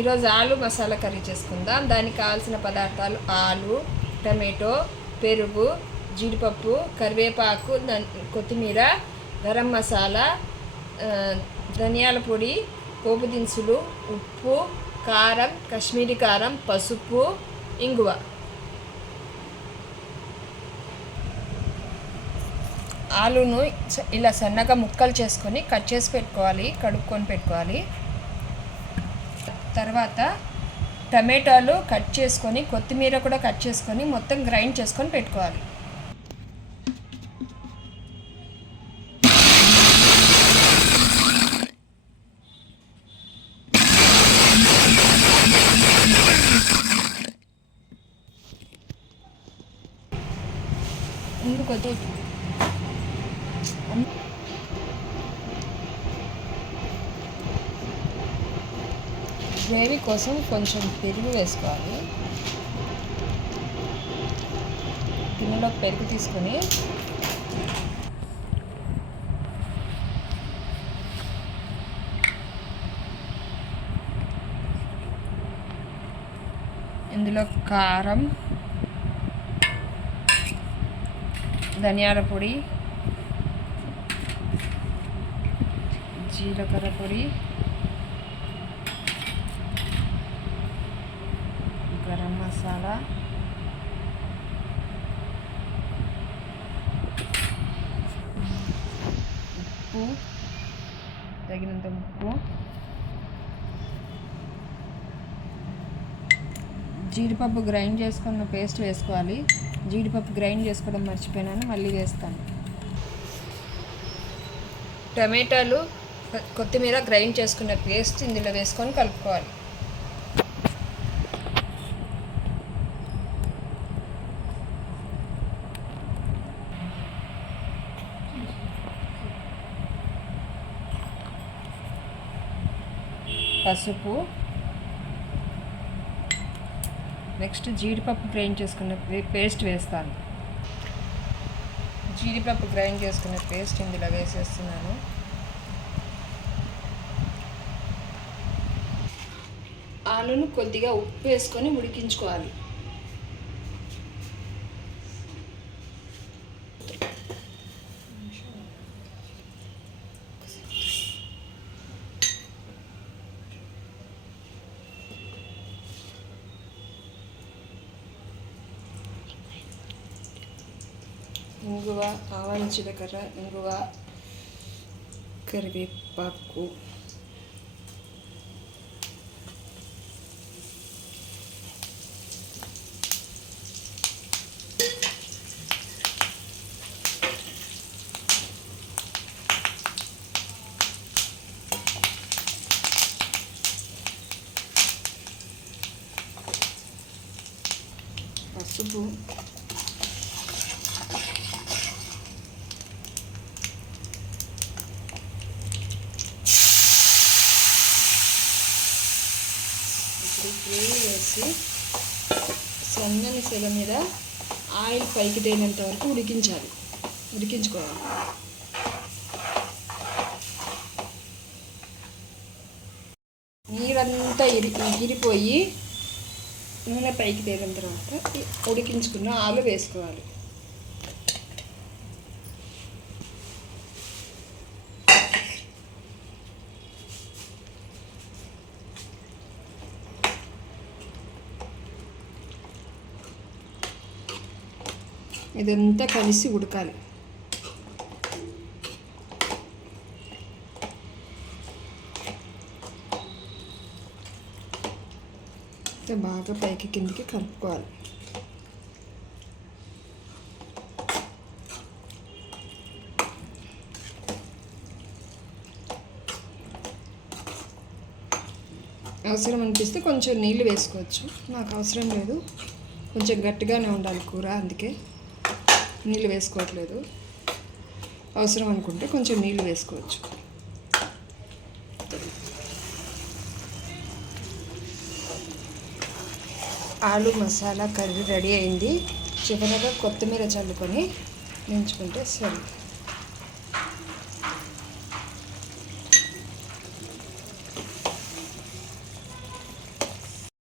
ఈరోజు ఆలు మసాలా కర్రీ చేసుకుందాం. దానికి కావాల్సిన పదార్థాలు ఆలు, టమాటో, పెరుగు, జీడిపప్పు, కరివేపాకు, కొత్తిమీర, గరం మసాలా, ధనియాల పొడి, పోపు దినుసులు, ఉప్పు, కారం, కాశ్మీరీ కారం, పసుపు, ఇంగువ. ఆలును ఇలా సన్నగా ముక్కలు చేసుకొని కట్ చేసి పెట్టుకోవాలి, కడుక్కొని పెట్టుకోవాలి. తర్వాత టమాటాలు కట్ చేసుకొని, కొత్తిమీర కూడా కట్ చేసుకొని మొత్తం గ్రైండ్ చేసుకొని పెట్టుకోవాలి. గ్రేవీ కోసం కొంచెం పెరుగు వేసుకోవాలి. గిన్నెలో పెరుగు తీసుకొని ఇందులో కారం, ధనియాల పొడి, జీలకర్ర పొడి, గరం మసాలా, ఉప్పు, తగినంత ఉప్పు, జీడిపప్పు గ్రైండ్ చేసుకున్న పేస్ట్ వేసుకోవాలి. జీడిపప్పు గ్రైండ్ చేసుకోవడం మర్చిపోయినాను, మళ్ళీ వేస్తాను. టమాటాలు, కొత్తిమీర గ్రైండ్ చేసుకున్న పేస్ట్ ఇందులో వేసుకొని కలుపుకోవాలి. పసుపు, నెక్స్ట్ జీడిపప్పు గ్రైండ్ చేసుకున్న పేస్ట్ వేస్తాను. జీడిపప్పు గ్రైండ్ చేసుకున్న పేస్ట్ ఇందులో వేసేస్తున్నాను. ఆలును కొద్దిగా ఉప్పు వేసుకొని ఉడికించుకోవాలి. ఇంగువ, ఆవాల జీలకర్ర, ఇంగువ, కరివేపాకు, పసుపు, గ్రేవీ వేసి సన్నని సెగ మీద ఆయిల్ పైకి తేలేంత వరకు ఉడికించుకోవాలి. నీరంతా ఎగిరిపోయి నూనె పైకి తేలిన తర్వాత ఉడికించుకున్న ఆలు వేసుకోవాలి. ఇదంతా కలిసి ఉడకాలి. బాగా పైకి కిందికి కలుపుకోవాలి. అవసరం అనిపిస్తే కొంచెం నీళ్ళు వేసుకోవచ్చు. నాకు అవసరం లేదు, కొంచెం గట్టిగానే ఉండాలి కూర, అందుకే నీళ్ళు వేసుకోవట్లేదు. అవసరం అనుకుంటే కొంచెం నీళ్ళు వేసుకోవచ్చు. ఆలు మసాలా కర్రీ రెడీ అయింది. చివరగా కొత్తిమీర చల్లుకొని దించుకుంటే సరే.